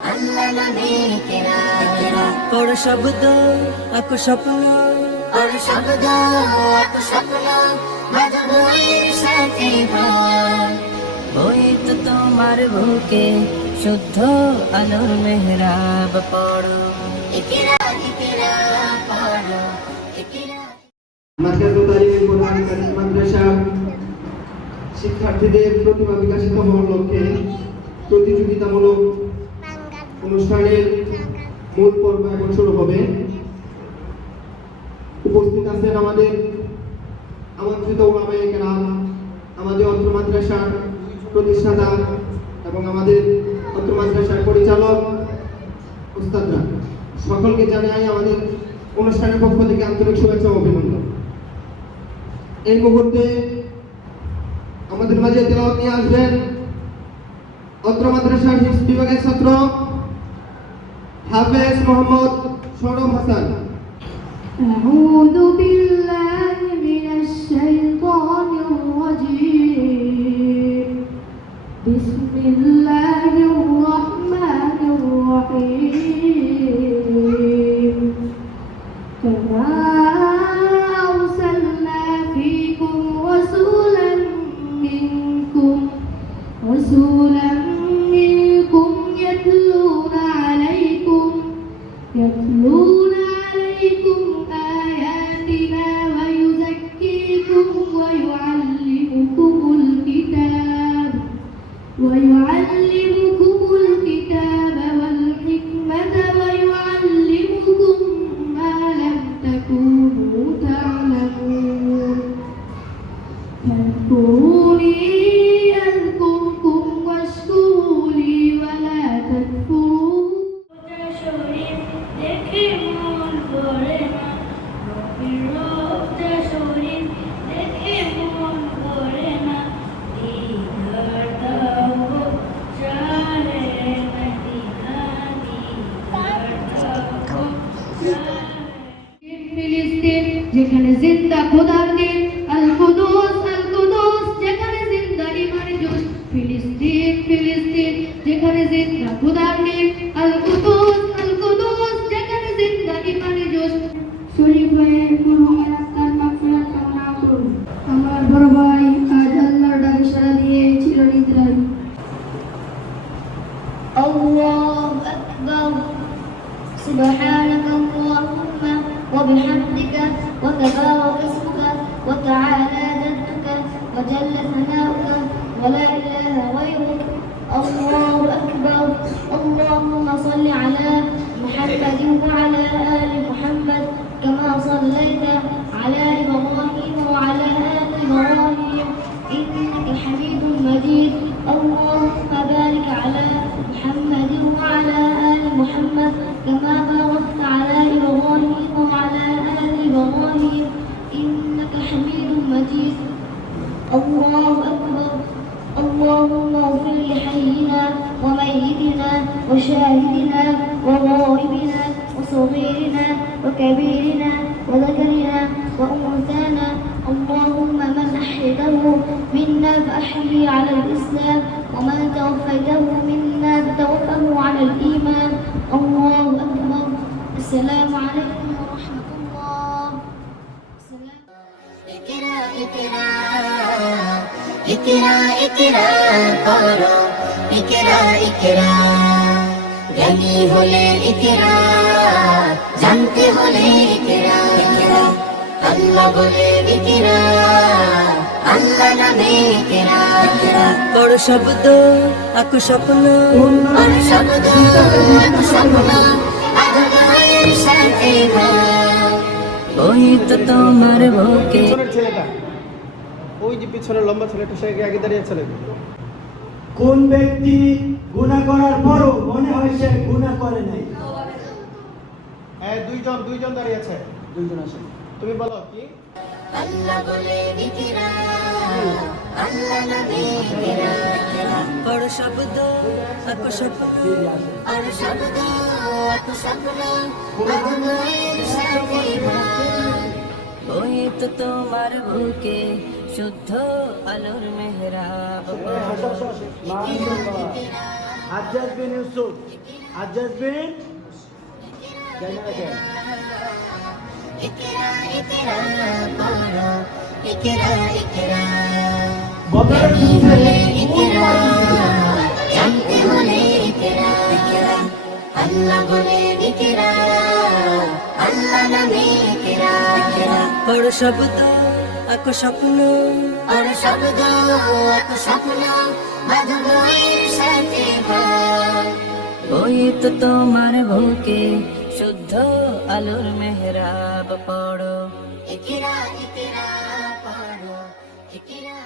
আল্লাহ নামে ইকরা, পড় শব্দ আঁকো স্বপ্ন, পড় শব্দ আঁকো স্বপ্ন, বাঁধো বইয়ের সাথে ঘর। বই তো তোমার বুকে শুদ্ধ আলোর মেহরাব পড়ো। ইকরা ইকরা পড়ো, ইকরা। মাদ্রাসা তালিমে কোরআন কারিম মাদ্রাসা শিক্ষার্থীদের প্রতিভা বিকাশিত হওয়ার লক্ষ্যে প্রতিযোগিতামূলক অনুষ্ঠানের মূল পর্ব এখন শুরু হবে। উপস্থিত আছেন আমাদের আমন্ত্রিত উলামায়ে কেরাম, আমাদের অত্র মাদ্রাসার প্রতিষ্ঠাতা এবং আমাদের অত্র মাদ্রাসার পরিচালক উস্তাদরা। সকলকে জানাই আমাদের অনুষ্ঠানের পক্ষ থেকে আন্তরিক শুভেচ্ছা ও অভিনন্দন। এই মুহূর্তে আমাদের মাঝে তেলাওয়াত নিয়ে আসবেন অত্র মাদ্রাসার হিফজ বিভাগের ছাত্র হাফেজ মোহাম্মদ সৌরভ হাসান। أعوذ بالله من الشيطان الرجيم بسم الله الرحمن الرحيم كما أرسلنا فيكم رسولا منكم يتلون عليكم آياتنا ويزكيكم ويعلمكم الكتاب والحكمة ويعلمكم ما لم تكونوا تعلمون فاذكروني أذكركم واشكروا لي ولا تكفرون শরীর দেখে মন ভরে না, নবীর রওজা শরীফ দেখে মন ভরে না, দিদার দাও গো শাহে মদিনা, দিদার দাও গো শাহে। ফিলিস্তিন যেখানে জিন্দা খোদার দিন, আল কুদুস যেখানে জিন্দা ইমানের জোশ। ফিলিস্তিন যেখানে জিন্দা খোদার দিন, আল কুদুস যেখানে জিন্দা ইমানের জোশ। শরীফ ভাইয়ের মরহুমের আত্মার মাগফিরাত কামনা করুন। আমার বড় ভাই আজ আল্লাহর ডাকে সাড়া দিয়ে চিরনিদ্রায়। الله أكبر سبحانك اللهم وبحمدك وتبارك اسمك وتعالى جدك وجل ثناؤك ولا إله غيرك. الله أكبر. اللهم صل على محمد وعلى آل محمد كما صليت على إبراهيم وعلى آل إبراهيم إنك حميد مجيد. اللهم بارك على محمد وعلى آل محمد كما باركت على إبراهيم وعلى آل إبراهيم إنك حميد مجيد. الله أكبر. اللهم اغفر لحينا وميتنا وشاهدنا وغائبنا وصغيرنا وكبيرنا وذكرنا وأنثانا. اللهم من أحييته منا فأحيه على الإسلام ومن توفيته منا فتوفه على الإيمان. الله أكبر. السلام عليكم ورحمة الله. السلام. ইকরা ইকরা ইকরা ইকরা পড়ো, ইকরা ইকরা। জ্ঞানী হলে ইকরা, জানতে হলে ইকরা। আল্লাহ বলে ইকরা, আল্লাহ নামে ইকরা। পড় শব্দ আঁকো স্বপ্ন, পড় শব্দ আঁকো স্বপ্ন, বাঁধো বইয়ের সাথে ঘর। বই তো তোমার বুকে। পিছনের ছেলেটা, ওই যে পিছনের লম্বা ছেলেটা, সে আগে দাঁড়িয়ে ছেলে। কোন ব্যক্তি গুনাহ করার পরও মনে হয় সে গুনাহ করে নাই? হ্যাঁ, দুইজন দাঁড়িয়ে আছে। দুইজন আছে। তুমি বলো কি? আল্লাহ বলে ইকরা, আল্লাহ নামে ইকরা। পড় শব্দ আঁকো স্বপ্ন, পড় শব্দ আঁকো স্বপ্ন, বাঁধো বইয়ের সাথে ঘর। বই তো তোমার বুকে শুদ্ধ আলোর মেহরাব। হাজ্জাজ বিন ইউসুফ আর জাজবেন কেন রাখেন ইকরা ইকরা পড়ো ইকরা ইকরা বদরের ইকরা যুদ্ধে জানতে হলে ইকরা ইকরা আল্লাহ বলে ইকরা আল্লাহ নামে ইকরা ইকরা পড়ো শব্দ আঁকো স্বপ্ন আর শব্দ এক স্বপ্ন বাঁধবইয়ের সাথে ঘর ওই তো তোমার বুকে শুদ্ধ আলোর মেহরাব পড়ো ইকরা ইকরা পড়ো ইকরা